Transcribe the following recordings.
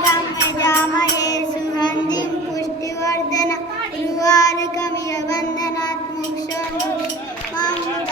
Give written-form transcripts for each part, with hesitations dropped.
जामहे सुगन्धिं पुष्टिवर्धन उर्वारुकमिव बन्धनात् मोक्षं मां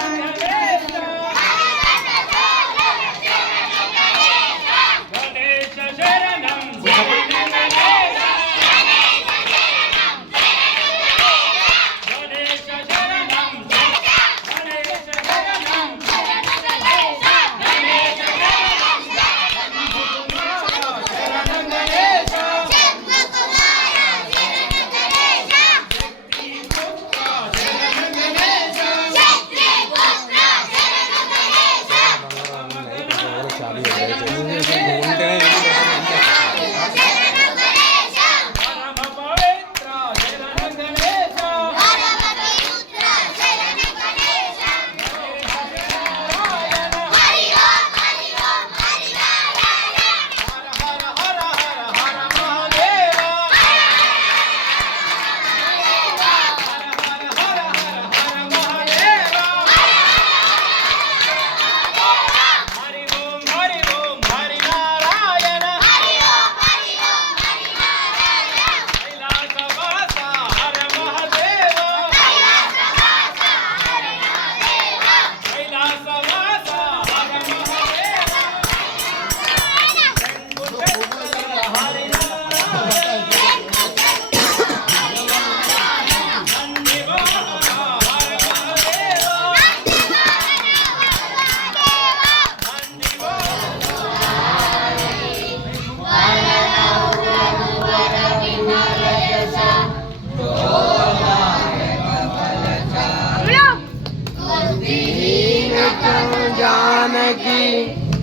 जानकी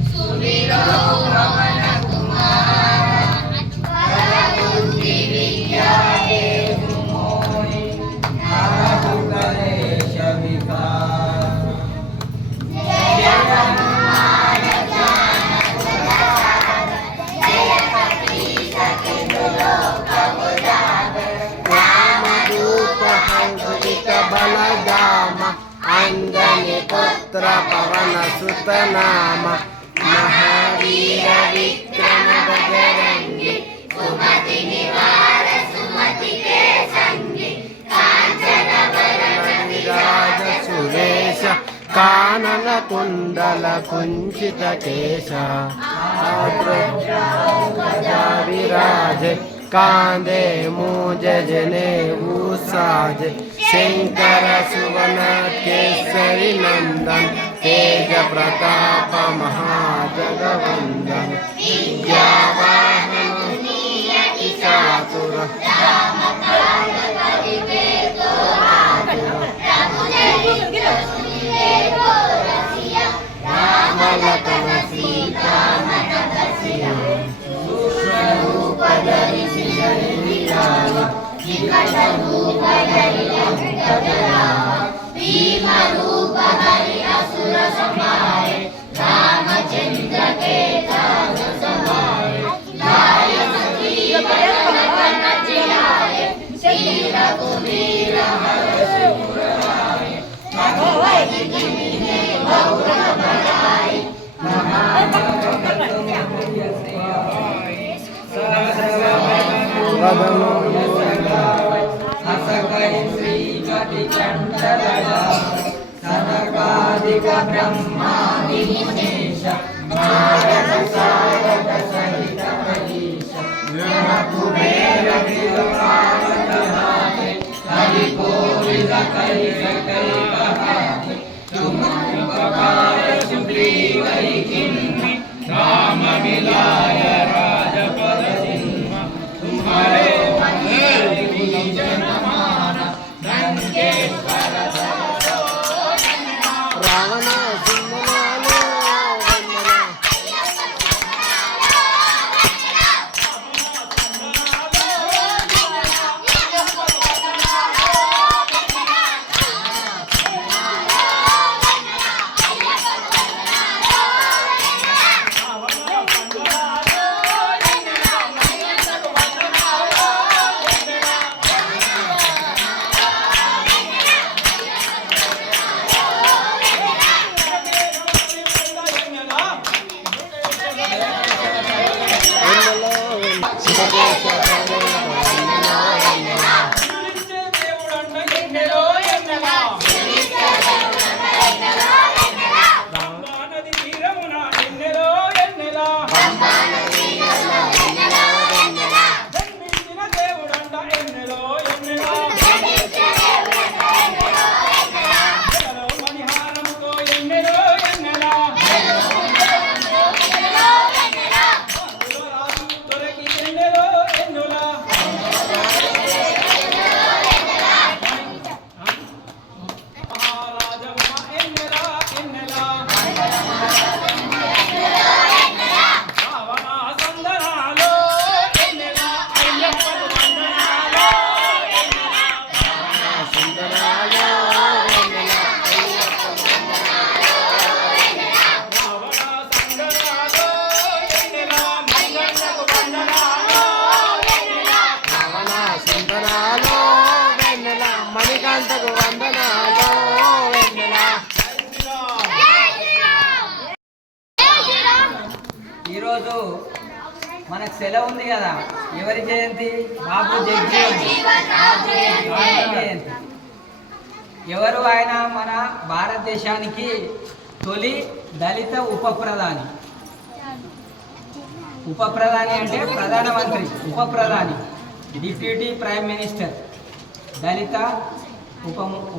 सुमिरो पवन कुमार बुद्धि विद्या देहु मोहि नारदुकलेश विकार जय हनुमान ज्ञान प्रदान जय कपीश तिहु लोक उजागर रामदूत हंसलित बलधामा अंजनी पुत्र पवन सुत नाम महावीर विक्रम बजरंगी सुमति निवार सुमति के संगी कांचन वरण विराज सुरेश कानन कुंडल कुंचित केश ध्वजा विराज कांधे मूज जनेऊ साज शंकर सुवन केसरी नंदन तेज प्रताप महाजगवंदन विद्यावाहन चातुर राम लखन सीता मन बसिया रूप धरि सिर विराज विकट रूप धरि लंक जरावा भीम रूप धरि असुर संहारे रामचंद्र के काज समारे लाय सजीवन लखन जियाए श्री रघुवीर हर्ष उर लाए भगवत कीन्ही बहुत बड़ाई सनकादिक ब्रह्मादि मुनीश नारद सारद सहित मनीष कुबेर दिवाकर हाथे हरि गोविंद कहि सकल कहाते तुम उपकार सुग्रीव किन्ही राम मिलाय राजपद सिंह तुम्हारे మనకు సెలవు ఉంది కదా, ఎవరి జయంతి? బాబు జగజీవన్ జయంతి. ఎవరు ఆయన? మన భారతదేశానికి తొలి దళిత ఉప ప్రధాని. ఉప ప్రధాని అంటే ప్రధానమంత్రి, ఉప ప్రధాని, డిప్యూటీ ప్రైమ్ మినిస్టర్, దళిత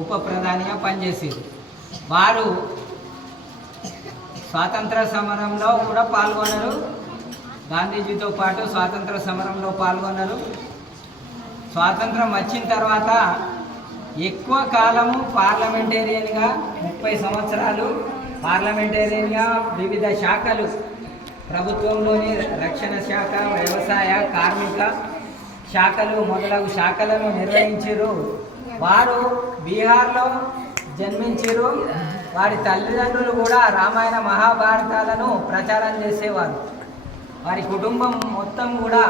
ఉప ప్రధానిగా పనిచేసేది. వారు స్వాతంత్ర సమరంలో కూడా పాల్గొన్నారు, గాంధీజీతో పాటు స్వాతంత్ర సమరంలో పాల్గొన్నారు. స్వాతంత్రం వచ్చిన తర్వాత ఎక్కువ కాలము పార్లమెంటేరియన్గా 30 సంవత్సరాలు పార్లమెంటేరియన్గా వివిధ శాఖలు ప్రభుత్వంలోని రక్షణ శాఖ, వ్యవసాయ, కార్మిక శాఖలు మొదలగు శాఖలను నిర్వహించారు. వారు బీహార్లో జన్మించారు. వారి తల్లిదండ్రులు కూడా రామాయణ మహాభారతాలను ప్రచారం చేసేవారు. వారి కుటుంబం మొత్తం కూడా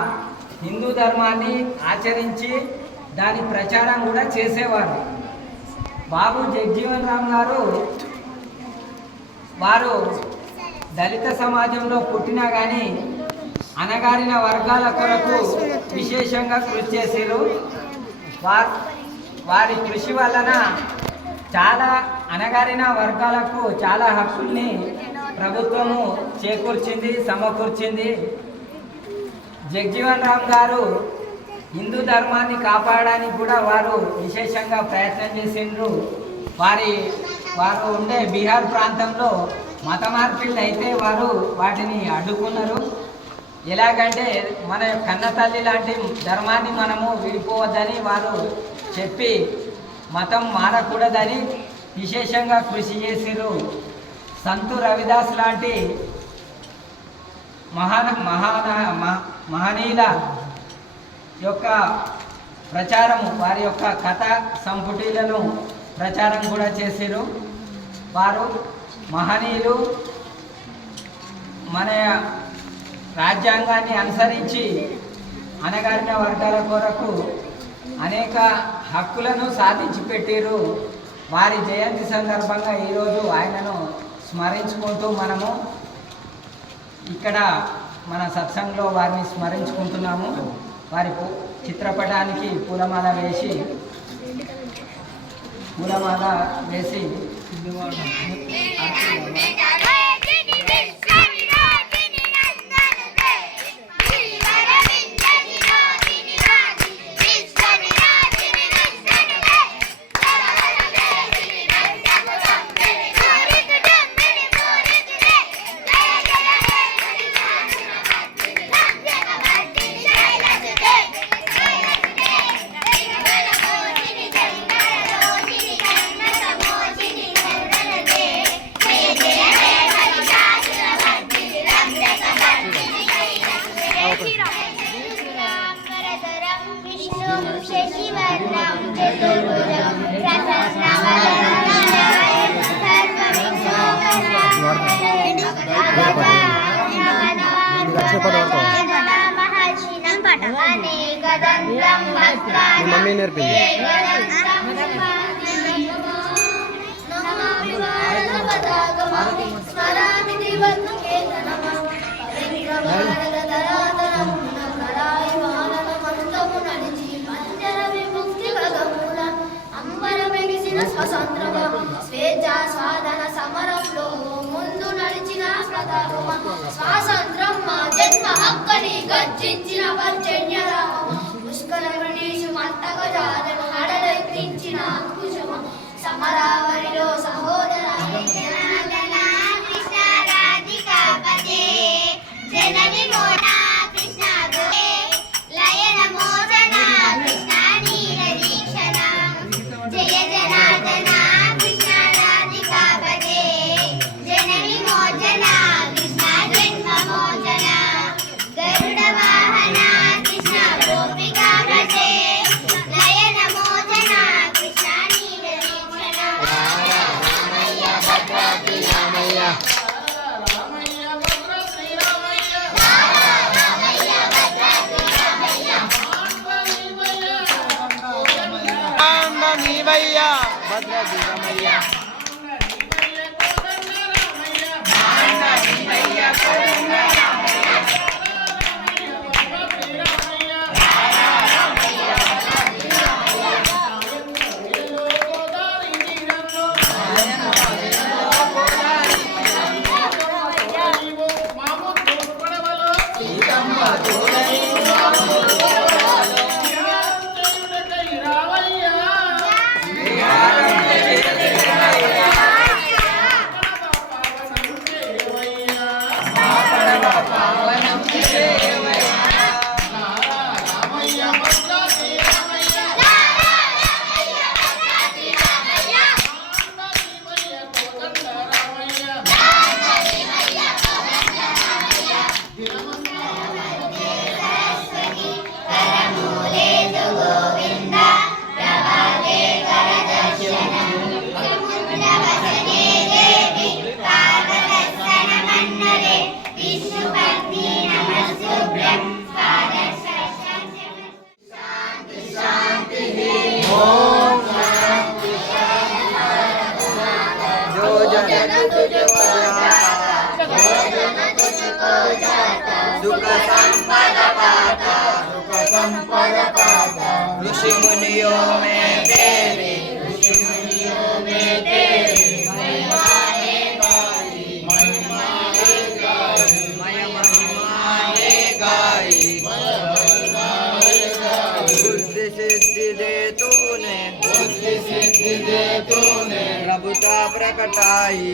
హిందూ ధర్మాన్ని ఆచరించి దాని ప్రచారం కూడా చేసేవారు. బాబు జగజీవన్ రామ్ గారు వారు దళిత సమాజంలో పుట్టినా కానీ అణగారిన వర్గాల కొరకు విశేషంగా కృషి చేశారు. వారి కృషి వలన చాలా అణగారిన వర్గాలకు చాలా హక్కుల్ని ప్రభుత్వము చేకూర్చింది, సమకూర్చింది. జగజీవన్ రామ్ గారు హిందూ ధర్మాన్ని కాపాడడానికి కూడా వారు విశేషంగా ప్రయత్నం చేసిండ్రు. వారు ఉండే బీహార్ ప్రాంతంలో మత మార్పిళ్ళు అయితే వారు వాటిని అడ్డుకున్నారు. ఎలాగంటే మన కన్న తల్లి లాంటి ధర్మాన్ని మనము విడిపోవద్దని వారు చెప్పి మతం మారకూడదని విశేషంగా కృషి చేసిరు. సంతు రవిదాస్ లాంటి మహనీయుల యొక్క ప్రచారము, వారి యొక్క కథ సంపుటీలను ప్రచారం కూడా చేసిరు. వారు మహనీయులు మన రాజ్యాంగాన్ని అనుసరించి అణగారిన వర్గాల కొరకు అనేక హక్కులను సాధించి పెట్టిరు. వారి జయంతి సందర్భంగా ఈరోజు ఆయనను స్మరించుకుంటూ మనము ఇక్కడ మన సత్సంగంలో వారిని స్మరించుకుంటున్నాము. వారి చిత్రపటానికి పూలమాల వేసి మమ్మీ నేర్పింది. స్వేచ్ఛా స్వాదన సమరంలో ముందు నడిచిన ప్రతాపమ స్వాతంత్రం మా జన్మ హక్కని గర్జించిన పర్జన్యరామ పుష్కర బ్రిటిషు మంటక జాలను హడలెత్తించిన అంకుశమ సమరావరిలో సహోదర కృష్ణ రాధికాపతే జనని మోనా కృష్ణ గోే లయన మోదన కృష్ణ నీల దీక్షణ జయ జనార్దన కృష్ణ రాధికాపతే జనని మోచన కృష్ణ జన్మ మోచన గరుడ వాహన కృష్ణ గోపికాపతే లయన మోచన కృష్ణ నీల దీక్షణ రామయ్య భద్రాద్రి రామయ్య నీవయ్య భద్రాద్రి రామయ్య तुझको जाता, जो जन तुझको जाता, सुख संपद पाता, ऋषि मुनियों में तेरी महिमा है गाई, महिमा है गाई, बुद्धि सिद्धि दे तूने, प्रभुता प्रकटाई,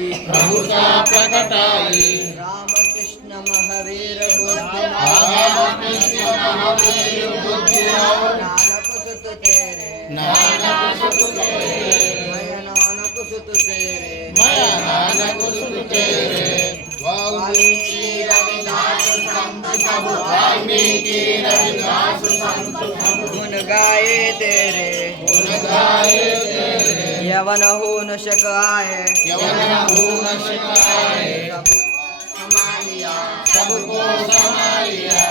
राम कृष्ण महावीर बुद्धि, नानक सुत तेरे, मैं नानक सुत तेरे, वाल्मीकि रविदास संत सब गुण गाए तेरे, यवन हो न शकाए, सबको संभालिया,